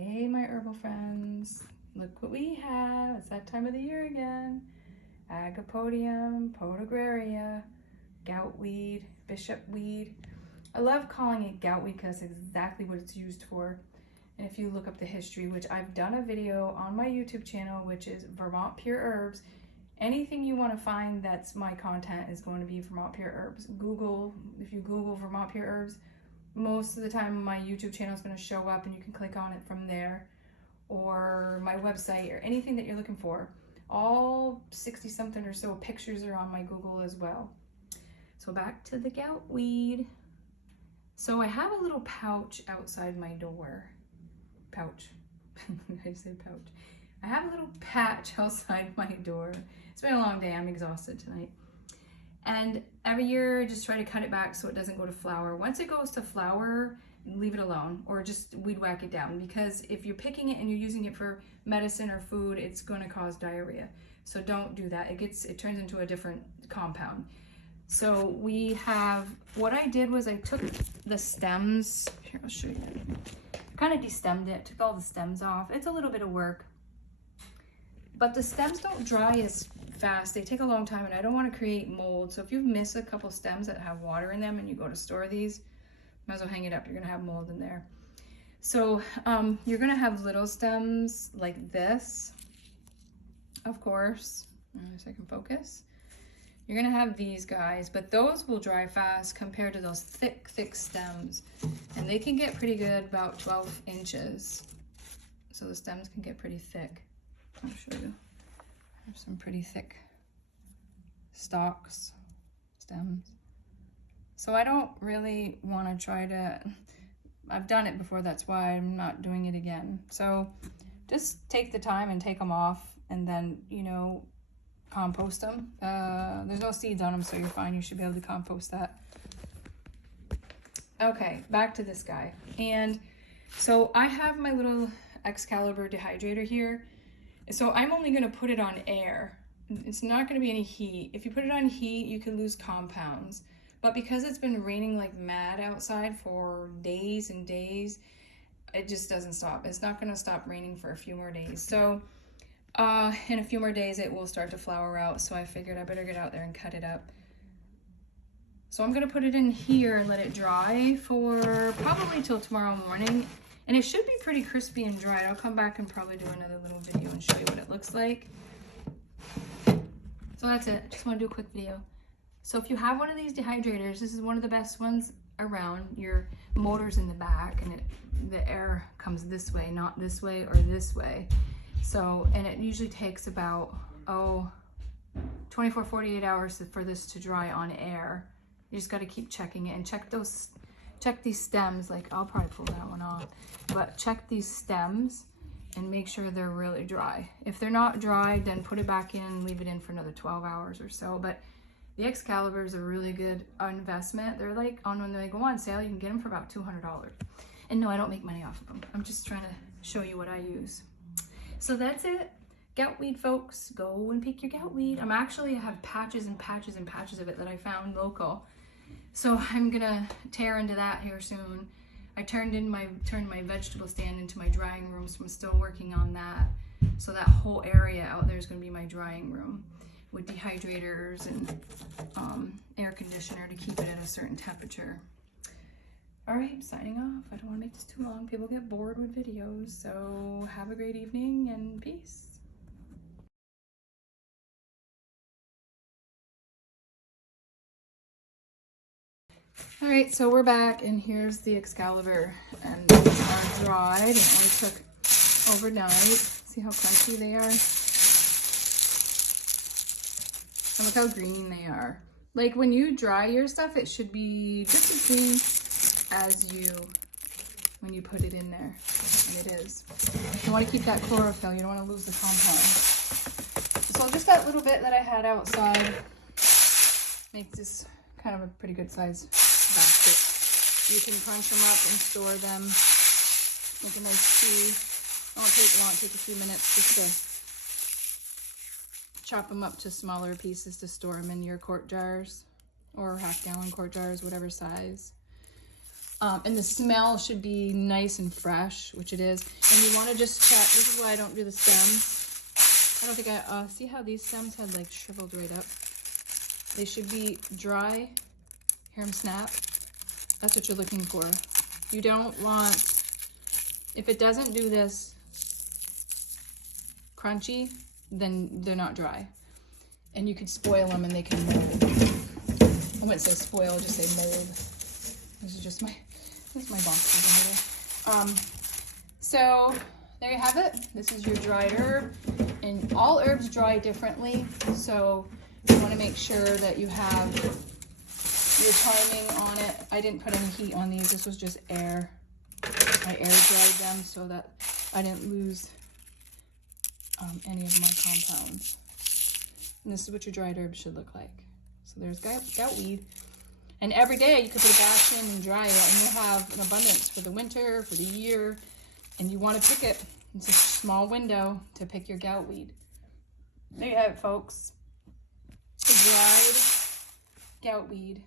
Hey, my herbal friends, look what we have. It's that time of the year again. Agapodium, podagraria, goutweed, bishopweed. I love calling it goutweed because it's exactly what it's used for. And if you look up the history, which I've done a video on my YouTube channel, which is Vermont Pure Herbs. Anything you want to find that's my content is going to be Vermont Pure Herbs. If you Google Vermont Pure Herbs, most of the time my YouTube channel is going to show up and you can click on it from there, or my website, or anything that you're looking for. All 60 something or so pictures are on my Google as well. So back to the goutweed. So I have a little pouch outside my door. Pouch. I said pouch. I have a little patch outside my door. It's been a long day. I'm exhausted tonight. And every year I just try to cut it back so it doesn't go to flower. Once it goes to flower, leave it alone, or just weed whack it down, because if you're picking it and you're using it for medicine or food, it's going to cause diarrhea. So don't do that. It turns into a different compound. So we have, what I did was I took the stems. Here, I'll show you. Kind of destemmed it, took all the stems off. It's a little bit of work, but the stems don't dry as fast. They take a long time, and I don't want to create mold. So if you miss a couple stems that have water in them and you go to store these, might as well hang it up. You're gonna have mold in there. So you're gonna have little stems like this, of course. So I can focus. You're gonna have these guys, but those will dry fast compared to those thick stems. And they can get pretty good, about 12 inches. So the stems can get pretty thick. I'll show you. There's some pretty thick stalks, stems. So I don't really want to try to, I've done it before, that's why I'm not doing it again. So just take the time and take them off, and then, you know, compost them. There's no seeds on them, so you're fine. You should be able to compost that. Okay, back to this guy. And so I have my little Excalibur dehydrator here. So I'm only going to put it on air. It's not going to be any heat. If you put it on heat, you can lose compounds. But because it's been raining like mad outside for days and days, it just doesn't stop. It's not going to stop raining for a few more days. So in a few more days, it will start to flower out. So I figured I better get out there and cut it up. So I'm going to put it in here and let it dry for probably till tomorrow morning. And it should be pretty crispy and dry. I'll come back and probably do another little video and show you what it looks like. So that's it. Just want to do a quick video. So if you have one of these dehydrators, this is one of the best ones around. Your motor's in the back, and the air comes this way, not this way or this way. So, and it usually takes about 24, 48 hours for this to dry on air. You just got to keep checking it, and check these stems. Like, I'll probably pull that one off, but check these stems and make sure they're really dry. If they're not dry, then put it back in and leave it in for another 12 hours or so. But the Excalibur is a really good investment. They're like, when they go on sale, you can get them for about $200. And no, I don't make money off of them. I'm just trying to show you what I use. So that's it. Goutweed, folks. Go and pick your goutweed. I have patches and patches and patches of it that I found local. So I'm gonna tear into that here soon. I turned my vegetable stand into my drying room, so I'm still working on that. So that whole area out there is gonna be my drying room, with dehydrators and air conditioner to keep it at a certain temperature. All right, signing off. I don't want to make this too long. People get bored with videos. So have a great evening and peace. All right, so we're back, and here's the Excalibur, and they are dried. It only took overnight. See how crunchy they are? And look how green they are. Like, when you dry your stuff, it should be just as green as when you put it in there. And it is. You want to keep that chlorophyll. You don't want to lose the compound. So just that little bit that I had outside makes this kind of a pretty good size basket. You can crunch them up and store them. Make a nice tea. It won't take a few minutes just to chop them up to smaller pieces to store them in your quart jars or half-gallon quart jars, whatever size. And the smell should be nice and fresh, which it is. And you want to just check. This is why I don't do the stems. I don't think I, see how these stems had like shriveled right up? They should be dry. Hear them snap? That's what you're looking for. You don't want, if it doesn't do this crunchy, then they're not dry. And you could spoil them and they can mold. I wouldn't say spoil, I'll just say mold. This is just my box over here. So there you have it. This is your dried herb. And all herbs dry differently. So you want to make sure that you have your timing on it. I didn't put any heat on these. This was just air. I air dried them so that I didn't lose any of my compounds. And this is what your dried herbs should look like. So there's goutweed. And every day you could put a batch in and dry it, and you'll have an abundance for the winter, for the year. And you want to pick it. It's a small window to pick your goutweed. There you have it, folks. Dried goutweed.